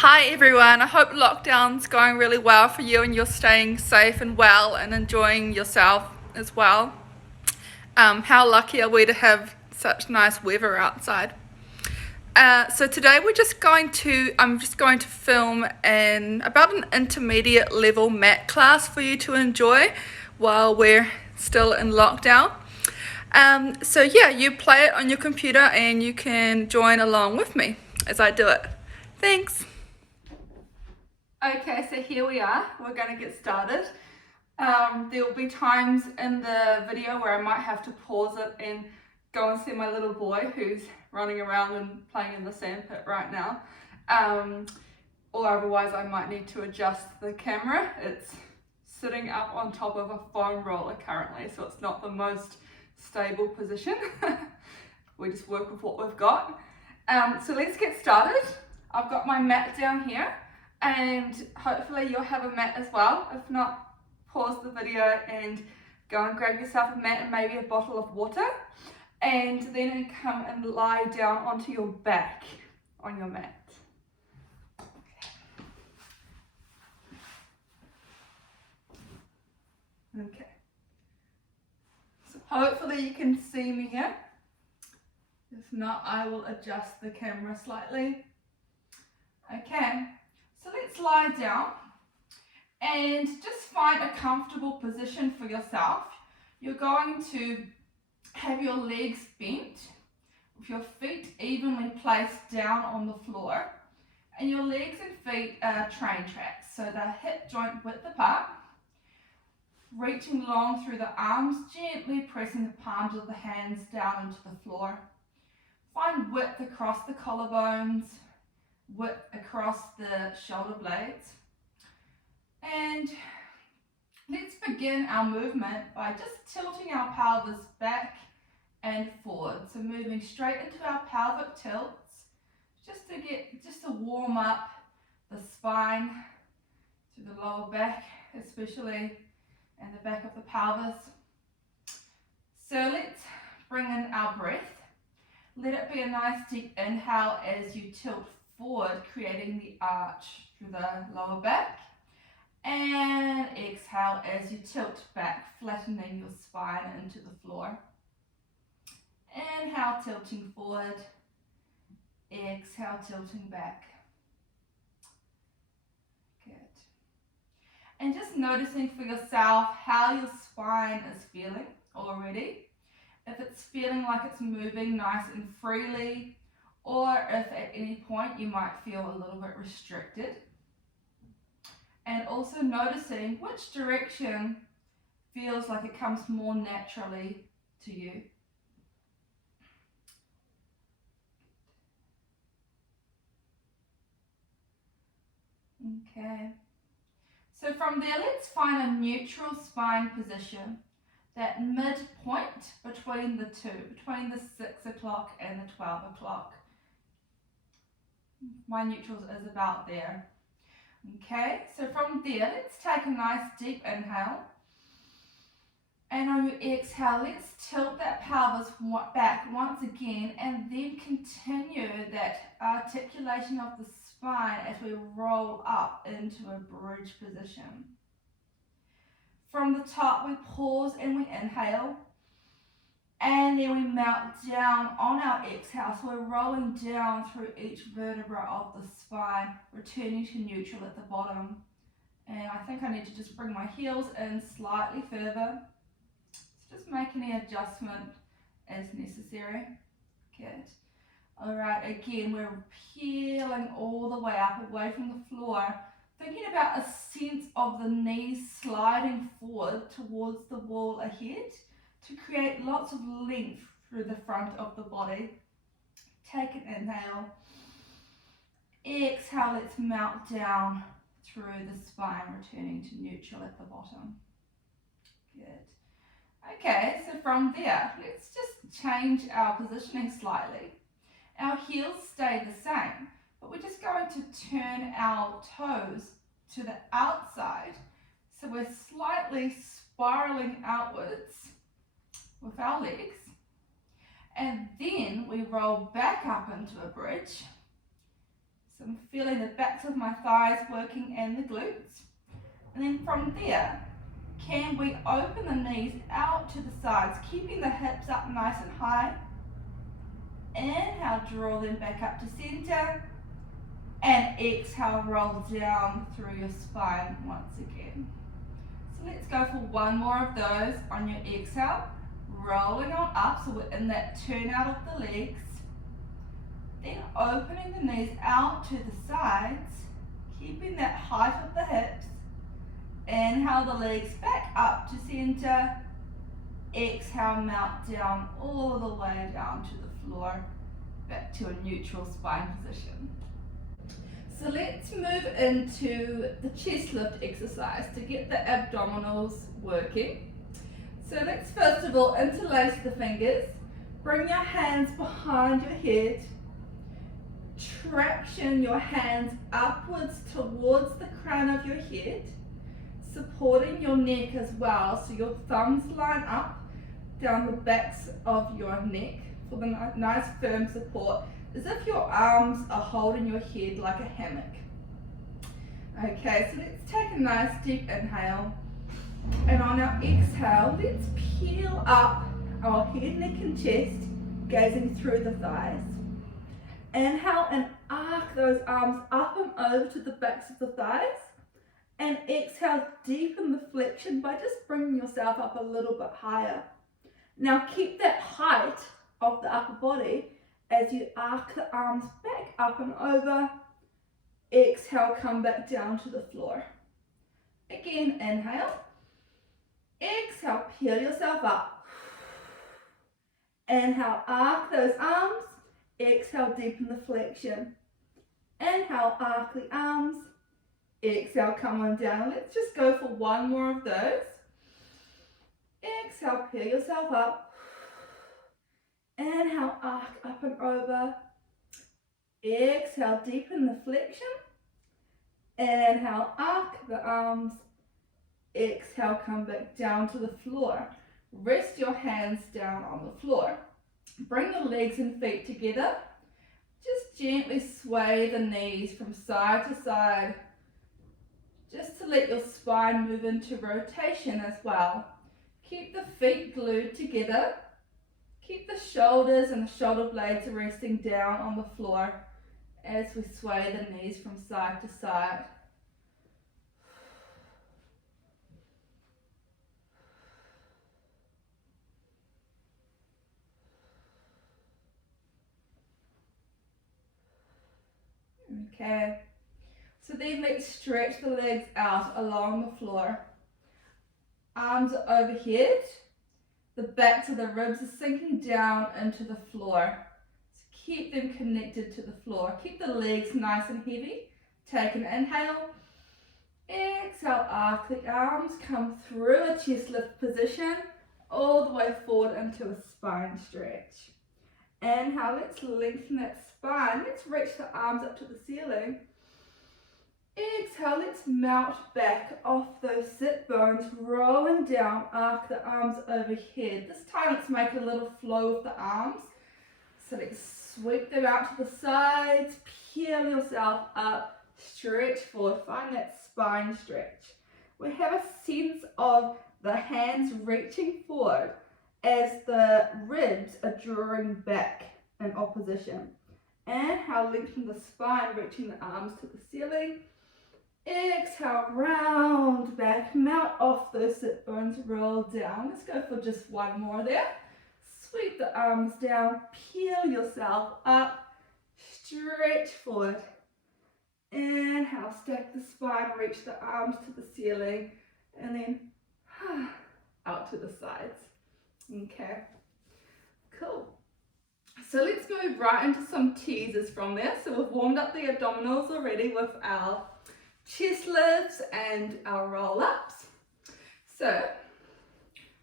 Hi everyone, I hope lockdown's going really well for you and you're staying safe and well and enjoying yourself as well. How lucky are we to have such nice weather outside? So today I'm just going to film about an intermediate level mat class for you to enjoy while we're still in lockdown. So yeah, you play it on your computer and you can join along with me as I do it. Thanks. Okay, so here we are. We're going to get started. There will be times in the video where I might have to pause it and go and see my little boy who's running around and playing in the sandpit right now. Or otherwise I might need to adjust the camera. It's sitting up on top of a foam roller currently, so it's not the most stable position. We just work with what we've got. So let's get started. I've got my mat down here, and hopefully you'll have a mat as well. If not, pause the video and go and grab yourself a mat and maybe a bottle of water, and then come and lie down onto your back on your mat. Okay. So hopefully you can see me here. If not, I will adjust the camera slightly. Okay, so let's lie down and just find a comfortable position for yourself. You're going to have your legs bent with your feet evenly placed down on the floor, and your legs and feet are train tracks, so they're hip joint width apart, reaching long through the arms, gently pressing the palms of the hands down into the floor. Find width across the collarbones, width across the shoulder blades. And let's begin our movement by just tilting our pelvis back and forward. So moving straight into our pelvic tilts, just to warm up the spine to the lower back, especially and the back of the pelvis. So let's bring in our breath. Let it be a nice deep inhale as you tilt forward, creating the arch through the lower back. And exhale as you tilt back, flattening your spine into the floor. Inhale, tilting forward. Exhale, tilting back. Good. And just noticing for yourself how your spine is feeling already. If it's feeling like it's moving nice and freely, or if at any point you might feel a little bit restricted. And also noticing which direction feels like it comes more naturally to you. Okay. So from there, let's find a neutral spine position. That midpoint between the two, between the 6 o'clock and the 12 o'clock. My neutrals is about there. Okay, so from there, let's take a nice deep inhale. And on your exhale, let's tilt that pelvis back once again, and then continue that articulation of the spine as we roll up into a bridge position. From the top, we pause and we inhale, and then we melt down on our exhale. So we're rolling down through each vertebra of the spine, returning to neutral at the bottom. And I think I need to just bring my heels in slightly further. So just make any adjustment as necessary. Good. All right, again, we're peeling all the way up, away from the floor. Thinking about a sense of the knees sliding forward towards the wall ahead to create lots of length through the front of the body. Take an inhale. Exhale, let's melt down through the spine, returning to neutral at the bottom. Good. Okay, so from there, let's just change our positioning slightly. Our heels stay the same, but we're just going to turn our toes to the outside. So we're slightly spiraling outwards with our legs. And then we roll back up into a bridge. So I'm feeling the backs of my thighs working and the glutes. And then from there, can we open the knees out to the sides, keeping the hips up nice and high. Inhale, draw them back up to center. And exhale, roll down through your spine once again. So let's go for one more of those on your exhale. Rolling on up, so we're in that turn out of the legs. Then opening the knees out to the sides, keeping that height of the hips. Inhale the legs back up to center. Exhale, melt down all the way down to the floor, back to a neutral spine position. So let's move into the chest lift exercise to get the abdominals working. So let's first of all interlace the fingers, bring your hands behind your head, traction your hands upwards towards the crown of your head, supporting your neck as well, so your thumbs line up down the backs of your neck for the nice firm support, as if your arms are holding your head like a hammock. Okay, so let's take a nice deep inhale, and on our exhale, let's peel up our head, neck and chest, gazing through the thighs. Inhale and arc those arms up and over to the backs of the thighs, and exhale, deepen the flexion by just bringing yourself up a little bit higher. Now keep that height of the upper body as you arc the arms back up and over. Exhale, come back down to the floor. Again, inhale. Exhale, peel yourself up. Inhale, arc those arms. Exhale, deepen the flexion. Inhale, arc the arms. Exhale, come on down. Let's just go for one more of those. Exhale, peel yourself up. Inhale, arc up and over. Exhale, deepen the flexion. Inhale, arc the arms. Exhale, come back down to the floor. Rest your hands down on the floor. Bring the legs and feet together. Just gently sway the knees from side to side, just to let your spine move into rotation as well. Keep the feet glued together. Keep the shoulders and the shoulder blades resting down on the floor as we sway the knees from side to side. Okay, so then let's stretch the legs out along the floor. Arms are overhead. The backs of the ribs are sinking down into the floor. So keep them connected to the floor. Keep the legs nice and heavy. Take an inhale. Exhale, arc the arms. Come through a chest lift position all the way forward into a spine stretch. Inhale, let's lengthen that spine. Let's reach the arms up to the ceiling. Exhale, let's melt back off those sit bones, rolling down, arc the arms overhead. This time let's make a little flow with the arms. So let's sweep them out to the sides, peel yourself up, stretch forward, find that spine stretch. We have a sense of the hands reaching forward as the ribs are drawing back in opposition. Inhale, lengthen the spine, reaching the arms to the ceiling. Exhale, round back, melt off those sit bones, roll down. Let's go for just one more there. Sweep the arms down, peel yourself up, stretch forward. Inhale, stack the spine, reach the arms to the ceiling, and then out to the sides. Okay, cool. So let's move right into some teasers from there. So we've warmed up the abdominals already with our chest lifts and our roll-ups. So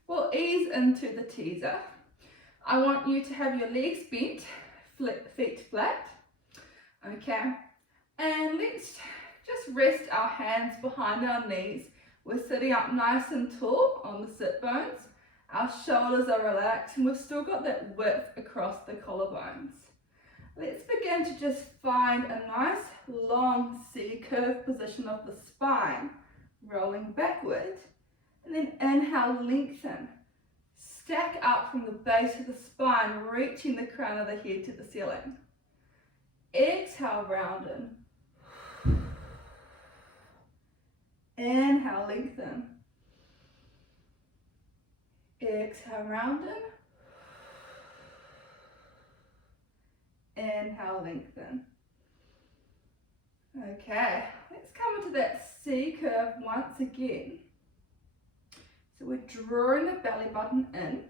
we'll ease into the teaser. I want you to have your legs bent, feet flat. Okay, and let's just rest our hands behind our knees. We're sitting up nice and tall on the sit bones. Our shoulders are relaxed and we've still got that width across the collarbones. Let's begin to just find a nice long C-curve position of the spine, rolling backward, and then inhale, lengthen. Stack up from the base of the spine, reaching the crown of the head to the ceiling. Exhale, rounding. Inhale, lengthen. Exhale, rounding. Inhale, lengthen. Okay, let's come into that C curve once again. So we're drawing the belly button in.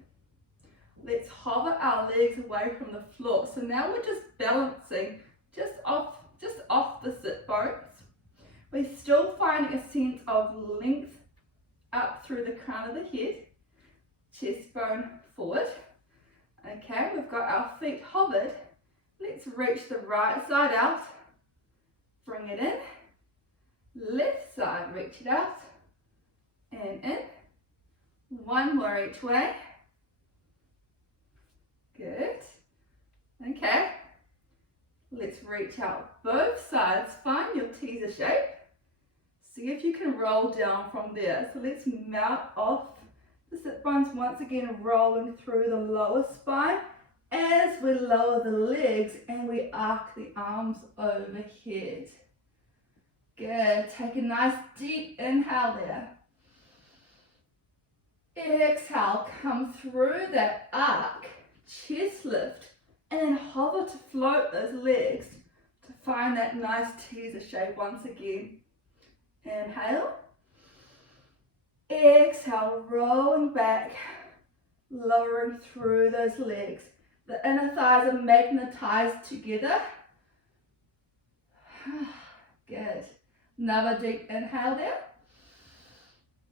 Let's hover our legs away from the floor. So now we're just balancing just off the sit bones. We're still finding a sense of length up through the crown of the head, chest bone forward. Okay, we've got our feet hovered. Let's reach the right side out, bring it in, left side, reach it out, and in. One more each way. Good. Okay, let's reach out both sides, find your teaser shape. See if you can roll down from there. So let's mount off the sit bones once again, rolling through the lower spine as we lower the legs and we arc the arms overhead. Good. Take a nice deep inhale there. Exhale, come through that arc, chest lift, and then hover to float those legs to find that nice teaser shape once again. Inhale. Exhale, rolling back, lowering through those legs. The inner thighs are magnetized together. Good. Another deep inhale there.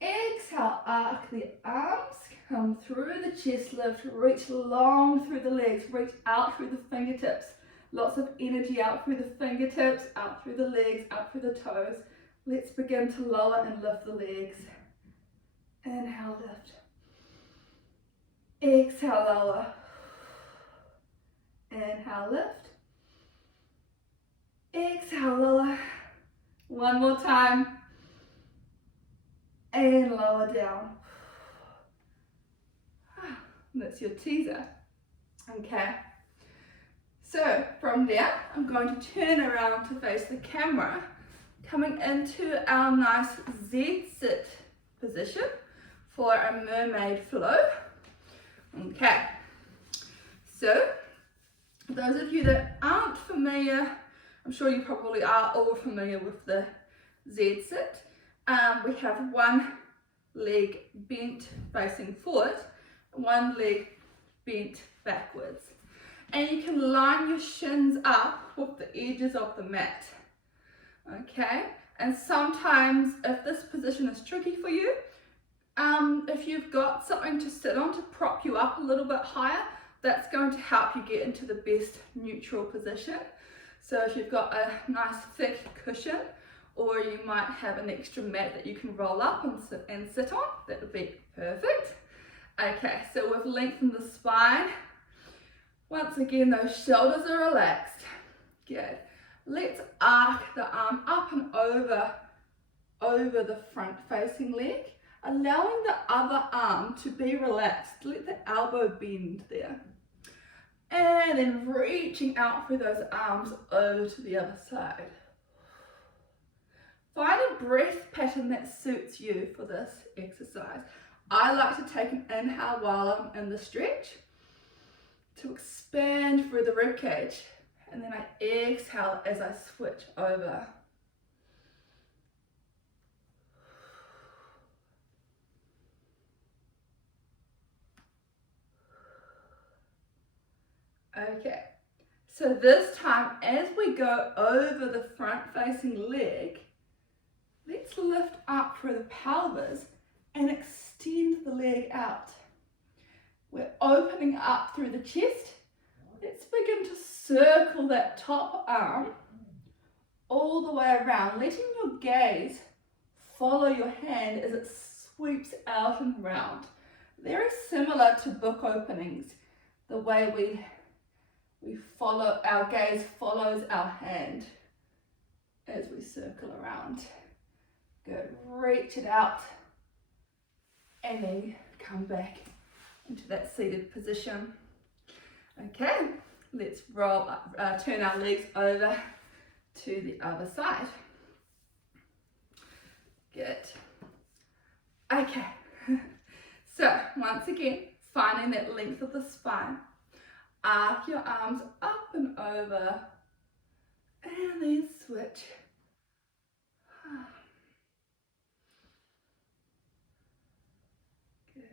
Exhale, arc the arms, come through the chest lift, reach long through the legs, reach out through the fingertips. Lots of energy out through the fingertips, out through the legs, up through the toes. Let's begin to lower and lift the legs. Inhale, lift. Exhale, lower. Inhale, lift. Exhale, lower. One more time. And lower down. That's your teaser. Okay. So from there, I'm going to turn around to face the camera, coming into our nice Z-sit position for a mermaid flow. Okay. So those of you that aren't familiar, I'm sure you probably are all familiar with the Z-sit. We have one leg bent facing forward, one leg bent backwards. And you can line your shins up with the edges of the mat. Okay, and sometimes if this position is tricky for you, if you've got something to sit on to prop you up a little bit higher, that's going to help you get into the best neutral position. So if you've got a nice thick cushion, or you might have an extra mat that you can roll up and sit on, that would be perfect. Okay, so we've lengthened the spine. Once again, those shoulders are relaxed. Good. Let's arc the arm up and over the front facing leg, allowing the other arm to be relaxed. Let the elbow bend there. And then reaching out through those arms over to the other side. Find a breath pattern that suits you for this exercise. I like to take an inhale while I'm in the stretch to expand through the ribcage, and then I exhale as I switch over. Okay, so this time as we go over the front facing leg, let's lift up through the pelvis and extend the leg out. We're opening up through the chest. Let's begin to circle that top arm all the way around, letting your gaze follow your hand as it sweeps out and round. Very similar to book openings, the way we follow, our gaze follows our hand as we circle around. Good, reach it out and then come back into that seated position. Okay, let's roll up, turn our legs over to the other side. Good. Okay, so once again, finding that length of the spine. Arc your arms up and over, and then switch. Good.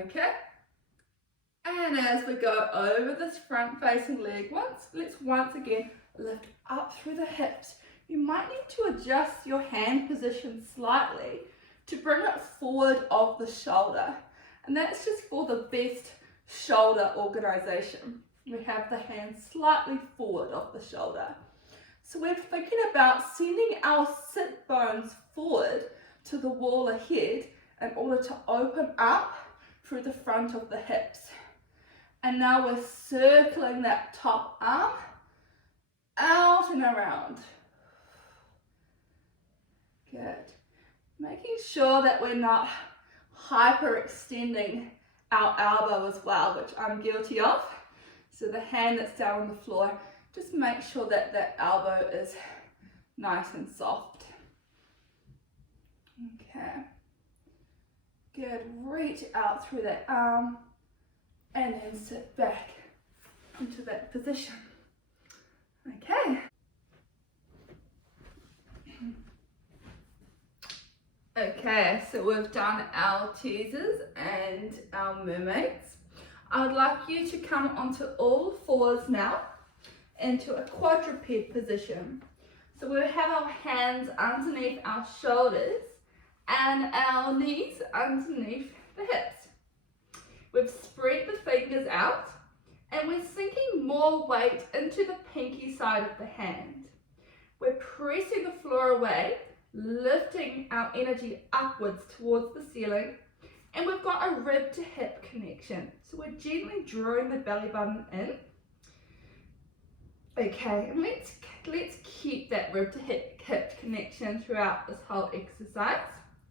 Okay. And as we go over this front facing leg, let's once again lift up through the hips. You might need to adjust your hand position slightly to bring it forward of the shoulder. And that's just for the best shoulder organization. We have the hand slightly forward of the shoulder. So we're thinking about sending our sit bones forward to the wall ahead in order to open up through the front of the hips. And now we're circling that top arm out and around. Good. Making sure that we're not hyperextending our elbow as well, which I'm guilty of. So the hand that's down on the floor, just make sure that that elbow is nice and soft. Okay. Good. Reach out through that arm and then sit back into that position. Okay. Okay, so we've done our teasers and our mermaids. I would like you to come onto all fours now into a quadruped position. So we have our hands underneath our shoulders and our knees underneath the hips. We've spread the fingers out and we're sinking more weight into the pinky side of the hand. We're pressing the floor away, lifting our energy upwards towards the ceiling, and we've got a rib to hip connection. So we're gently drawing the belly button in. Okay, and let's keep that rib to hip connection throughout this whole exercise.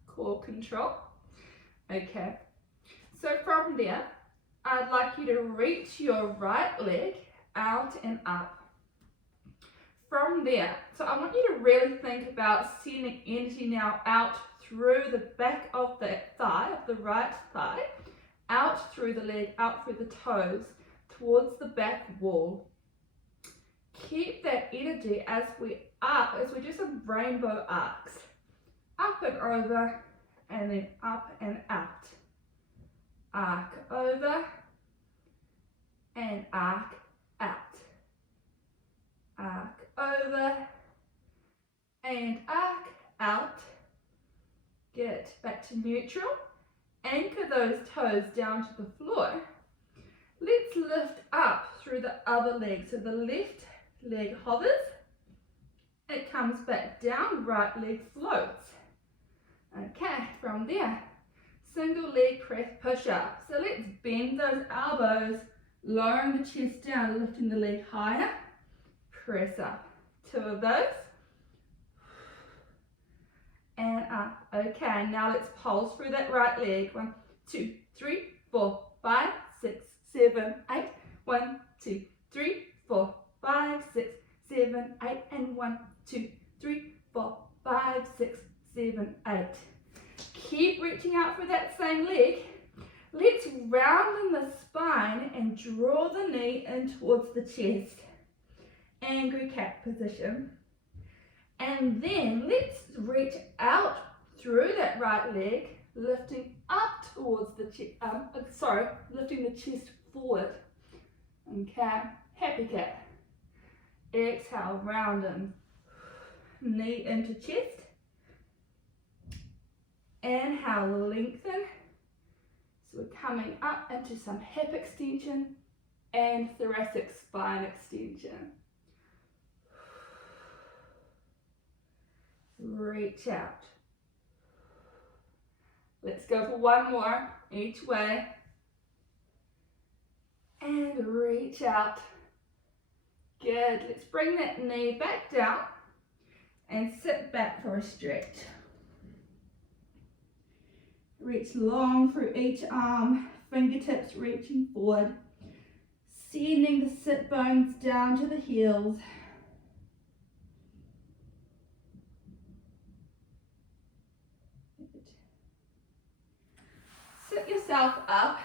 Core control. Okay. So from there, I'd like you to reach your right leg out and up. From there, so I want you to really think about sending energy now out through the back of the thigh, of the right thigh, out through the leg, out through the toes, towards the back wall. Keep that energy as we do some rainbow arcs. Up and over, and then up and out. Arc over and arc out. Arc over and arc out. Good. Back to neutral. Anchor those toes down to the floor. Let's lift up through the other leg. So the left leg hovers. It comes back down, right leg floats. Okay, from there, single leg press push up. So let's bend those elbows, lowering the chest down, lifting the leg higher. Press up. 2 of those. And up. Okay, now let's pulse through that right leg. 1, 2, 3, 4, 5, 6, 7, 8. 1, 2, 3, 4, 5, 6, 7, 8. And 1, 2, 3, 4, 5, 6, 7, 8. Keep reaching out for that same leg. Let's round in the spine and draw the knee in towards the chest. Angry cat position. And then let's reach out through that right leg, lifting up towards the chest, lifting the chest forward. Okay, happy cat. Exhale, round in. Knee into chest. Inhale, lengthen. So we're coming up into some hip extension and thoracic spine extension. reach out. Let's go for one more each way. And reach out. Good. Let's bring that knee back down and sit back for a stretch. Reach long through each arm, fingertips reaching forward, sending the sit bones down to the heels. Sit yourself up.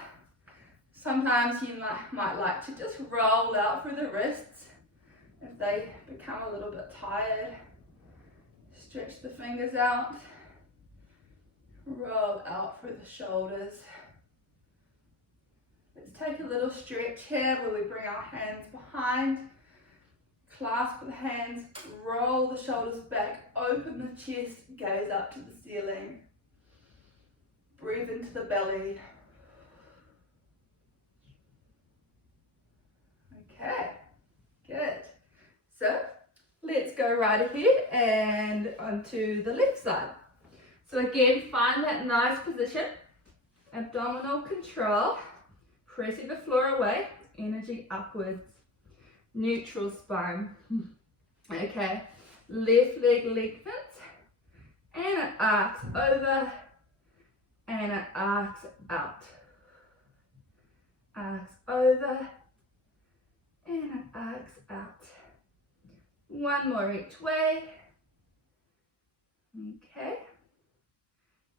Sometimes you might like to just roll out through the wrists if they become a little bit tired. Stretch the fingers out. Roll out through the shoulders. Let's take a little stretch here where we bring our hands behind, clasp the hands, roll the shoulders back, open the chest, gaze up to the ceiling. Breathe into the belly. Okay, good. So let's go right ahead and onto the left side. So again, find that nice position, abdominal control, pressing the floor away, energy upwards, neutral spine. Okay, left leg lengthens, and it arcs over, and it arcs out. Arcs over, and it arcs out. One more each way. Okay.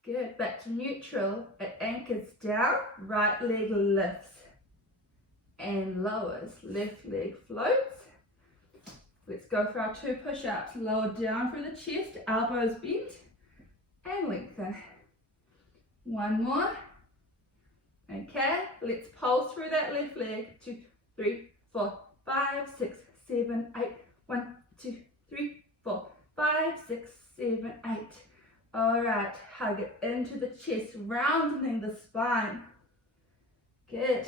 Good, back to neutral. It anchors down, right leg lifts and lowers, left leg floats. Let's go for our 2 push-ups. Lower down through the chest, elbows bent and lengthen. One more. Okay, let's pulse through that left leg. 2, 3, 4, 5, 6, 7, 8. 1, 2, 3, 4, 5, 6, 7, 8. All right, hug it into the chest, rounding the spine. Good.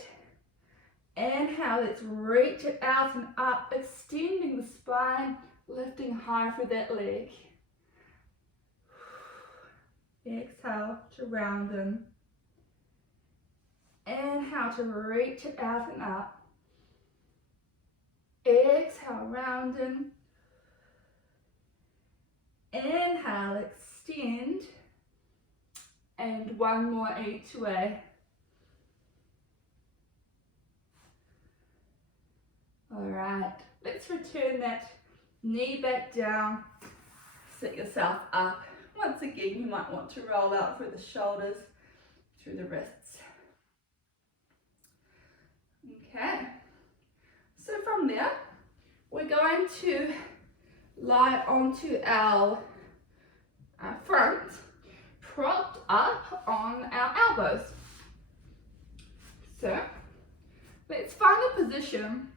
Inhale, let's reach it out and up, extending the spine, lifting high through that leg. Exhale to rounding. Inhale to reach it out and up. Exhale, rounding. Inhale, extend. And one more each way. All right, let's return that knee back down. Sit yourself up. Once again, you might want to roll out through the shoulders, through the wrists. Okay, so from there, we're going to lie onto our front, propped up on our elbows. So, let's find a position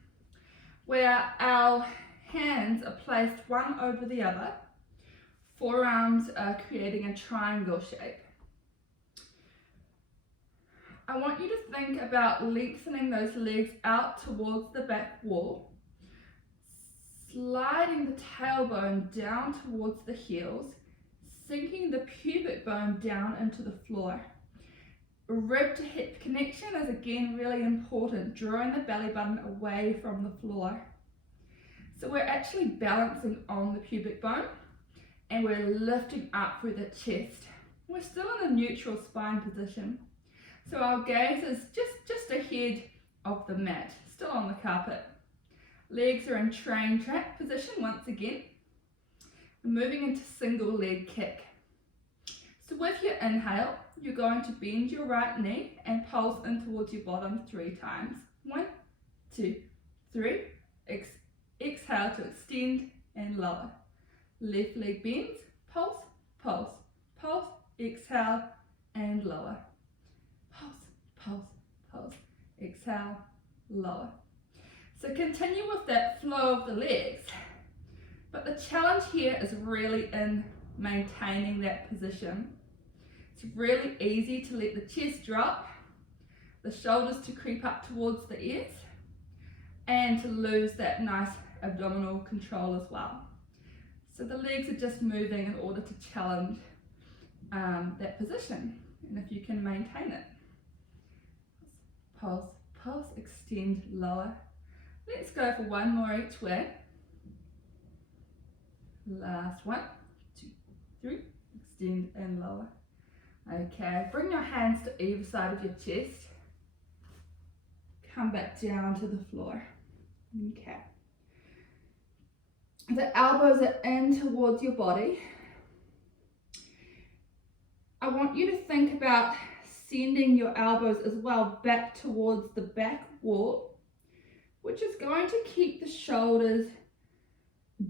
where our hands are placed one over the other, forearms are creating a triangle shape. I want you to think about lengthening those legs out towards the back wall, sliding the tailbone down towards the heels, sinking the pubic bone down into the floor. Rib to hip connection is again really important, drawing the belly button away from the floor. So we're actually balancing on the pubic bone and we're lifting up through the chest. We're still in a neutral spine position. So our gaze is just ahead of the mat, still on the carpet. Legs are in train track position once again. We're moving into single leg kick. So with your inhale, you're going to bend your right knee and pulse in towards your bottom 3 times. 1, 2, 3. Exhale to extend and lower. Left leg bends, pulse, pulse, pulse, exhale and lower. Pulse, pulse, pulse, exhale, lower. So continue with that flow of the legs. But the challenge here is really in maintaining that position. It's really easy to let the chest drop, the shoulders to creep up towards the ears, and to lose that nice abdominal control as well. So the legs are just moving in order to challenge that position, and if you can maintain it. Pulse, pulse, extend, lower. Let's go for one more each way. Last one, 2, 3, extend and lower. Okay, bring your hands to either side of your chest. Come back down to the floor. Okay. The elbows are in towards your body. I want you to think about sending your elbows as well back towards the back wall, which is going to keep the shoulders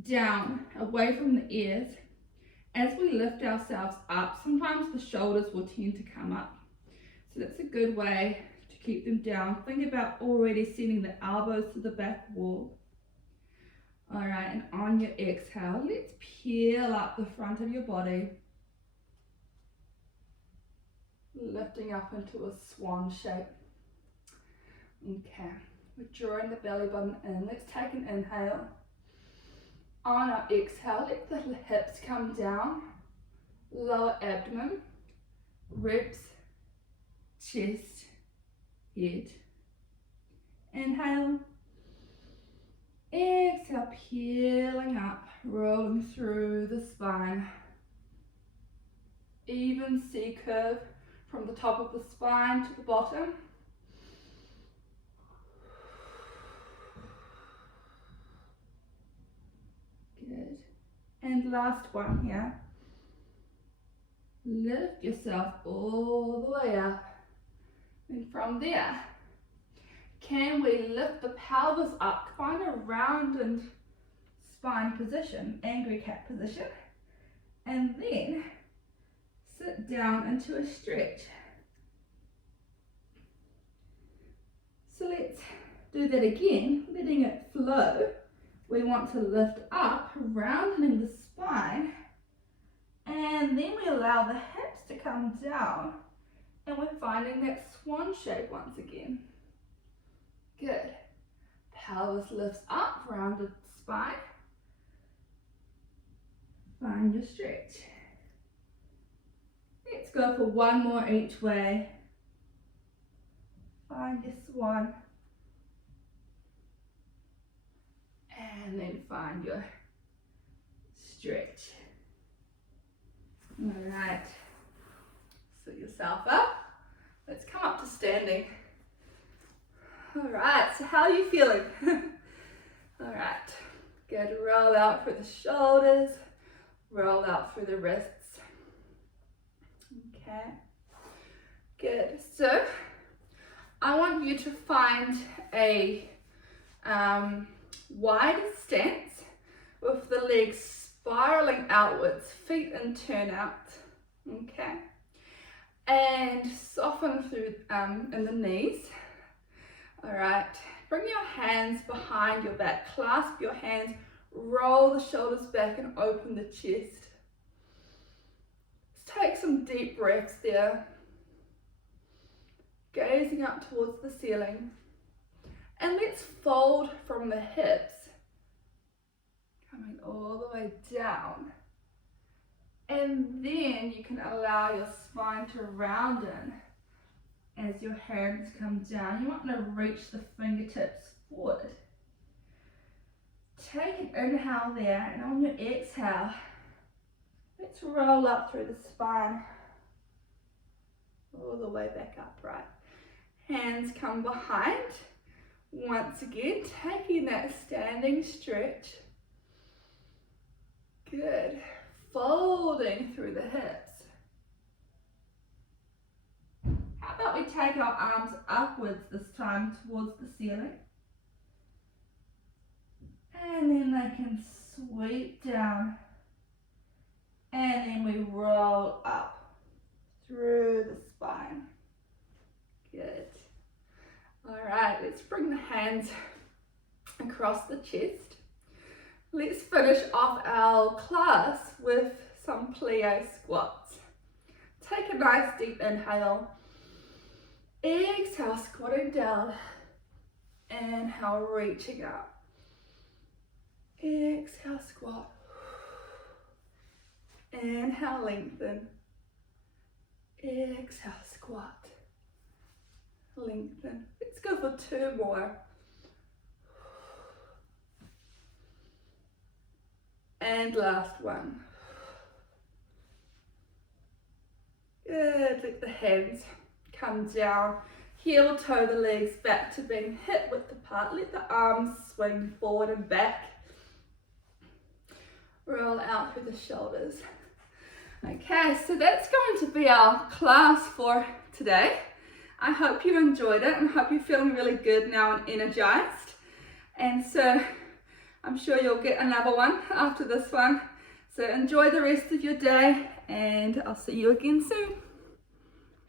down, away from the ears. As we lift ourselves up, sometimes the shoulders will tend to come up. So that's a good way to keep them down. Think about already sending the elbows to the back wall. All right, and on your exhale, let's peel up the front of your body, lifting up into a swan shape. Okay, we're drawing the belly button in. Let's take an inhale. On our exhale, let the hips come down, lower abdomen, ribs, chest, head. Inhale. Exhale, peeling up, rolling through the spine. Even C curve from the top of the spine to the bottom. Good. And last one here. Lift yourself all the way up. And from there, can we lift the pelvis up, find a rounded spine position, angry cat position, and then sit down into a stretch. So let's do that again, letting it flow. We want to lift up, rounding the spine, and then we allow the hips to come down, and we're finding that swan shape once again. Good. Pelvis lifts up, rounded spine. Find your stretch. Let's go for one more each way. Find your swan. And then find your stretch. All right. Sit yourself up. Let's come up to standing. All right, so how are you feeling? All right, good. Roll out through the shoulders, roll out through the wrists. Okay, good. So I want you to find a wide stance with the legs spiraling outwards, feet in turn out. Okay, and soften through in the knees. All right, bring your hands behind your back, clasp your hands, roll the shoulders back and open the chest. Let's take some deep breaths there, gazing up towards the ceiling. And let's fold from the hips, coming all the way down. And then you can allow your spine to round in. As your hands come down, you want to reach the fingertips forward. Take an inhale there, and on your exhale, let's roll up through the spine, all the way back upright. Hands come behind. Once again, taking that standing stretch. Good. Folding through the hips. How about we take our arms upwards this time towards the ceiling, and then they can sweep down, and then we roll up through the spine. Good. All right, let's bring the hands across the chest. Let's finish off our class with some plie squats. Take a nice deep inhale. Exhale, squatting down. Inhale, reaching up. Exhale, squat. Inhale, lengthen. Exhale, squat. Lengthen. Let's go for 2 more. And last one. Good. Let the hands come down. Heel toe the legs back to being hip width apart. Let the arms swing forward and back. Roll out through the shoulders. Okay, so that's going to be our class for today. I hope you enjoyed it and hope you're feeling really good now and energized. And so I'm sure you'll get another one after this one. So enjoy the rest of your day and I'll see you again soon.